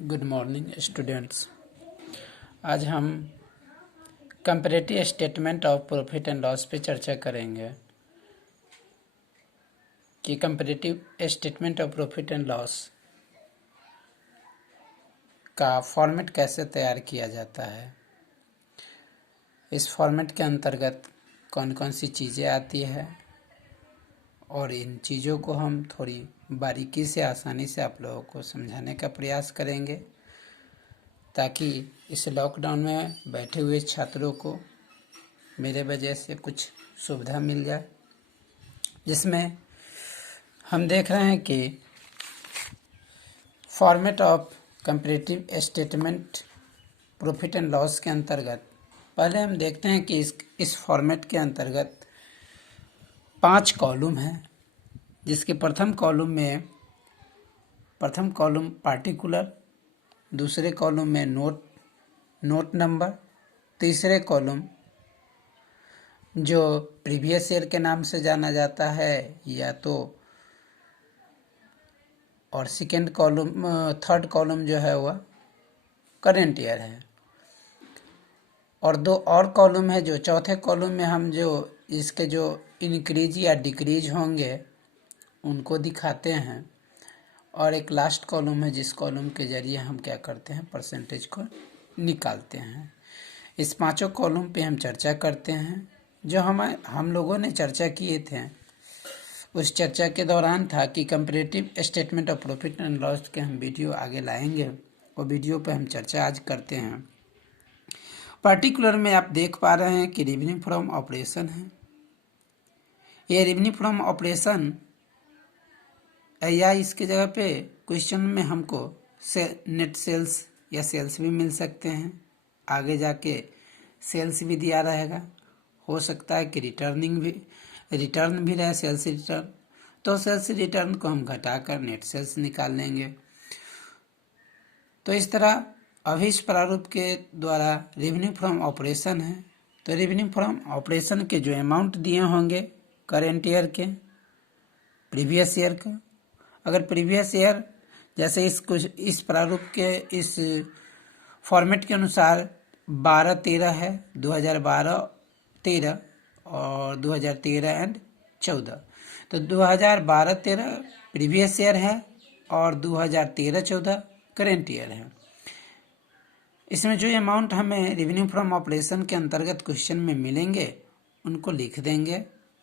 Good morning students. आज हम comparative statement of profit and loss पे चर्चा करेंगे कि comparative statement of profit and loss का फॉर्मेट कैसे तैयार किया जाता है। इस फॉर्मेट के अंतर्गत कौन कौन सी चीज़ें आती है और इन चीज़ों को हम थोड़ी बारीकी से आसानी से आप लोगों को समझाने का प्रयास करेंगे ताकि इस लॉकडाउन में बैठे हुए छात्रों को मेरे वजह से कुछ सुविधा मिल जाए, जिसमें हम देख रहे हैं कि format of comparative statement profit and loss के अंतर्गत पहले हम देखते हैं कि इस फॉर्मेट के अंतर्गत 5 कॉलम हैं, जिसके प्रथम कॉलम पार्टिकुलर, दूसरे कॉलम में नोट नंबर, तीसरे कॉलम जो प्रीवियस ईयर के नाम से जाना जाता है या तो, और थर्ड कॉलम जो है वह करेंट ईयर है, और 2 और कॉलम है जो चौथे कॉलम में हम जो इसके जो इंक्रीज या डिक्रीज होंगे उनको दिखाते हैं, और एक लास्ट कॉलम है जिस कॉलम के जरिए हम क्या करते हैं, परसेंटेज को निकालते हैं। इस 5 कॉलम पे हम चर्चा करते हैं। जो हम लोगों ने चर्चा किए थे उस चर्चा के दौरान था कि comparative statement of profit and loss के हम वीडियो आगे लाएंगे, वो वीडियो पे हम चर्चा आज करते हैं। पर्टिकुलर में आप देख पा रहे हैं कि रेवेन्यू फ्रॉम ऑपरेशन है। ये रेवेन्यू फ्रॉम ऑपरेशन या इसके जगह पे क्वेश्चन में हमको नेट सेल्स या सेल्स भी मिल सकते हैं, आगे जाके सेल्स भी दिया रहेगा, हो सकता है कि रिटर्न भी रहे, सेल्स रिटर्न, तो सेल्स रिटर्न को हम घटाकर नेट सेल्स निकाल लेंगे। तो इस तरह अभी इस प्रारूप के द्वारा रेवेन्यू फ्रॉम ऑपरेशन है, तो रेवेन्यू फ्रॉम ऑपरेशन के जो अमाउंट दिए होंगे करेंट ईयर के, प्रीवियस ईयर का, अगर प्रीवियस ईयर जैसे इस प्रारूप के इस फॉर्मेट के अनुसार 12-13 है, 2012-13 और 2013 एंड 14, तो 2012-13 प्रीवियस ईयर है और 2013-14 करेंट ईयर है। इसमें जो अमाउंट हमें रेवेन्यू फ्रॉम ऑपरेशन के अंतर्गत क्वेश्चन में मिलेंगे उनको लिख देंगे।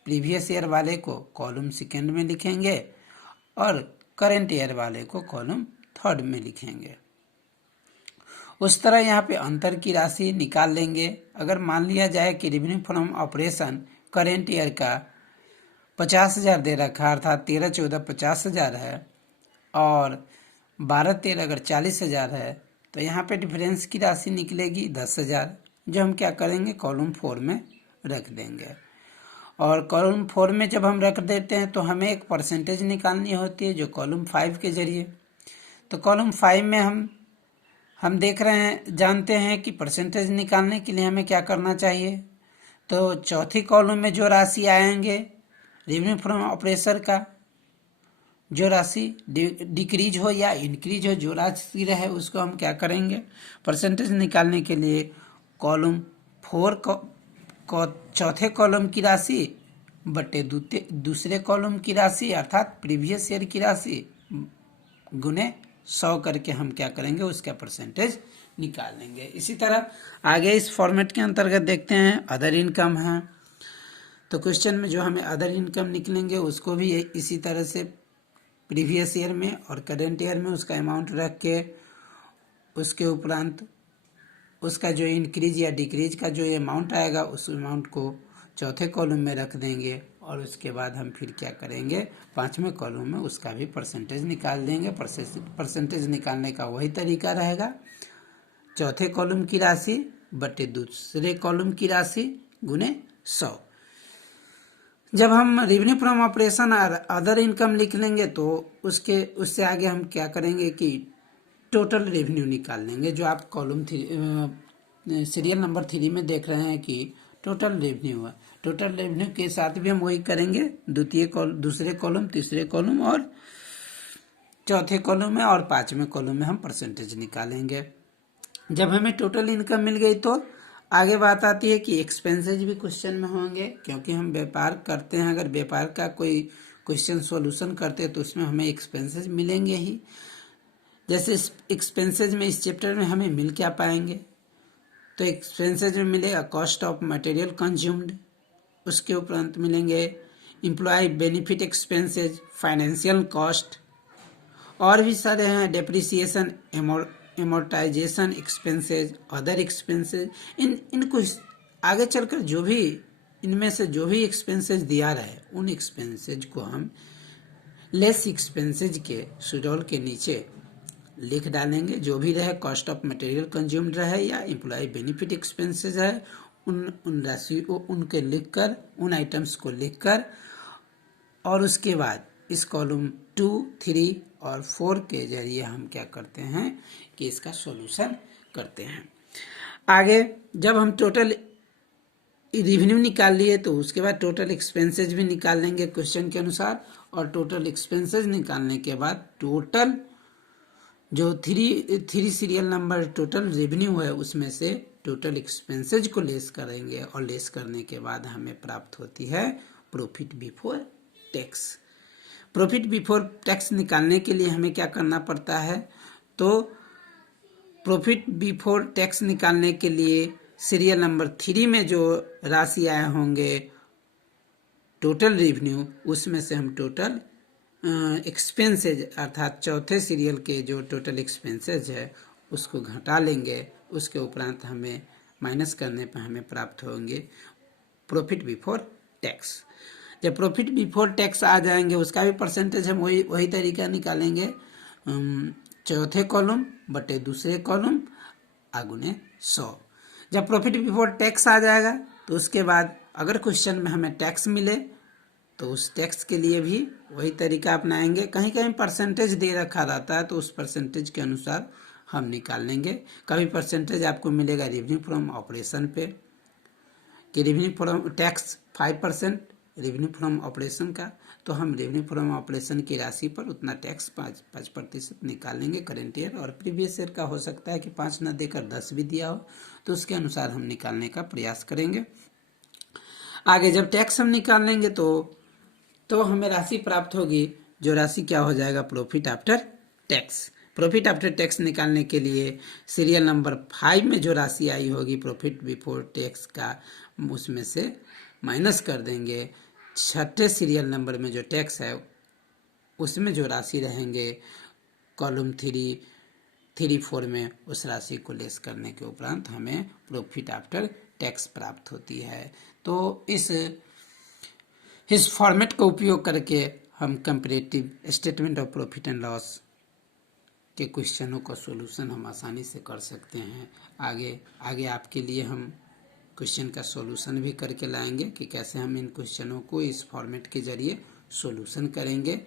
प्रीवियस ईयर वाले को कॉलम सेकेंड में लिखेंगे और करेंट ईयर वाले को कॉलम थर्ड में लिखेंगे। उस तरह यहाँ पे अंतर की राशि निकाल लेंगे। अगर मान लिया जाए कि revenue from operation current year का 50,000 दे रखा, अर्थात 13-14 50,000 है, और 12-13 अगर 40,000 है, तो यहाँ पे डिफरेंस की राशि निकलेगी 10,000, जो हम क्या करेंगे, कॉलम 4 में रख देंगे। और कॉलम 4 में जब हम रख देते हैं तो हमें एक परसेंटेज निकालनी होती है जो कॉलम 5 के जरिए। तो कॉलम 5 में हम देख रहे हैं, जानते हैं कि परसेंटेज निकालने के लिए हमें क्या करना चाहिए। तो चौथी कॉलम में जो राशि आएंगे रेवेन्यू फ्रॉम ऑपरेशन का, जो राशि डिक्रीज हो या इंक्रीज हो, जो राशि रहे उसको हम क्या करेंगे, परसेंटेज निकालने के लिए कॉलम 4 को चौथे कॉलम की राशि बटे दूसरे कॉलम की राशि, अर्थात प्रीवियस ईयर की राशि गुने 100 करके हम क्या करेंगे, उसका परसेंटेज निकाल लेंगे। इसी तरह आगे इस फॉर्मेट के अंतर्गत देखते हैं अदर इनकम है, तो क्वेश्चन में जो हमें अदर इनकम निकलेंगे उसको भी इसी तरह से प्रीवियस ईयर में और करेंट ईयर में उसका अमाउंट रख के, उसके उपरांत उसका जो इंक्रीज या डिक्रीज का जो अमाउंट आएगा उस अमाउंट को चौथे कॉलम में रख देंगे, और उसके बाद हम फिर क्या करेंगे, 5वें कॉलम में उसका भी परसेंटेज निकाल देंगे। परसेंटेज निकालने का वही तरीका रहेगा, चौथे कॉलम की राशि बटे दूसरे कॉलम की राशि गुने 100। जब हम रेवेन्यू फ्रॉम ऑपरेशन और अदर इनकम लिख लेंगे तो उससे आगे हम क्या करेंगे कि टोटल रेवेन्यू निकाल लेंगे, जो आप कॉलम सीरियल नंबर 3 में देख रहे हैं कि टोटल रेवेन्यू है। टोटल रेवेन्यू के साथ भी हम वही करेंगे, दूसरे कॉलम, तीसरे कॉलम और चौथे कॉलम में और पांचवें कॉलम में हम परसेंटेज निकालेंगे। जब हमें टोटल इनकम मिल गई तो आगे बात आती है कि एक्सपेंसेज भी क्वेश्चन में होंगे, क्योंकि हम व्यापार करते हैं। अगर व्यापार का कोई क्वेश्चन सॉल्यूशन करते हैं तो उसमें हमें एक्सपेंसेज मिलेंगे ही। जैसे एक्सपेंसेज में इस चैप्टर में हमें मिल क्या पाएंगे, तो एक्सपेंसेज में मिलेगा कॉस्ट ऑफ मटेरियल कंज्यूम्ड, उसके उपरांत मिलेंगे employee benefit expenses, financial cost, और भी सारे हैं, depreciation, amortisation expenses, other expenses. इनको आगे चलकर जो भी इनमें से जो भी एक्सपेंसेज दिया रहे उन एक्सपेंसेज को हम लेस एक्सपेंसेज के शेड्यूल के नीचे लिख डालेंगे। जो भी रहे, कॉस्ट ऑफ मटेरियल कंज्यूम्ड रहे या एम्प्लॉय बेनिफिट एक्सपेंसेज है, उन राशि को उनके लिखकर, उन आइटम्स को लिखकर, और उसके बाद इस कॉलम 2, 3 और 4 के जरिए हम क्या करते हैं कि इसका सॉल्यूशन करते हैं। आगे जब हम टोटल रेवेन्यू निकाल लिए तो उसके बाद टोटल एक्सपेंसेज भी निकाल लेंगे क्वेश्चन के अनुसार, और टोटल एक्सपेंसेज निकालने के बाद टोटल जो three serial number total revenue है उसमें से टोटल एक्सपेंसेज को लेस करेंगे, और लेस करने के बाद हमें प्राप्त होती है profit before tax. Profit before tax निकालने के लिए हमें क्या करना पड़ता है, तो प्रॉफिट बिफोर टैक्स निकालने के लिए सीरियल नंबर 3 में जो राशि आए होंगे टोटल रेवेन्यू, उसमें से हम टोटल एक्सपेंसेज अर्थात चौथे सीरियल के जो टोटल एक्सपेंसेज है उसको घटा लेंगे। उसके उपरांत हमें माइनस करने पर हमें प्राप्त होंगे प्रॉफिट बिफोर टैक्स। जब प्रॉफिट बिफोर टैक्स आ जाएंगे उसका भी परसेंटेज हम वही तरीका निकालेंगे, चौथे कॉलम बटे दूसरे कॉलम आगुने 100। जब प्रॉफिट बिफोर टैक्स आ जाएगा तो उसके बाद अगर क्वेश्चन में हमें टैक्स मिले तो उस टैक्स के लिए भी वही तरीका अपनाएंगे। कहीं कहीं परसेंटेज दे रखा रहता है तो उस परसेंटेज के अनुसार हम निकाल लेंगे। कभी परसेंटेज आपको मिलेगा रेवेन्यू फ्रॉम ऑपरेशन पे कि revenue from tax 5% revenue from operation का, तो हम रेवेन्यू फ्रॉम ऑपरेशन की राशि पर उतना टैक्स 5% निकालेंगे करेंट ईयर, और प्रीवियस ईयर का हो सकता है कि 5 न देकर 10 भी दिया हो, तो उसके अनुसार हम निकालने का प्रयास करेंगे। आगे जब टैक्स हम निकाल लेंगे तो हमें राशि प्राप्त होगी, जो राशि क्या हो जाएगा profit after tax. Profit after tax निकालने के लिए सीरियल नंबर 5 में जो राशि आई होगी प्रॉफिट बिफोर टैक्स का, उसमें से माइनस कर देंगे। छठे सीरियल नंबर में जो टैक्स है उसमें जो राशि रहेंगे कॉलम 3, 4 में, उस राशि को लेस करने के उपरांत हमें प्रॉफिट आफ्टर टैक्स प्राप्त होती है। तो इस फॉर्मेट का उपयोग करके हम comparative statement of profit and loss के क्वेश्चनों का सॉल्यूशन हम आसानी से कर सकते हैं। आगे आपके लिए हम क्वेश्चन का सॉल्यूशन भी करके लाएंगे कि कैसे हम इन क्वेश्चनों को इस फॉर्मेट के जरिए सॉल्यूशन करेंगे।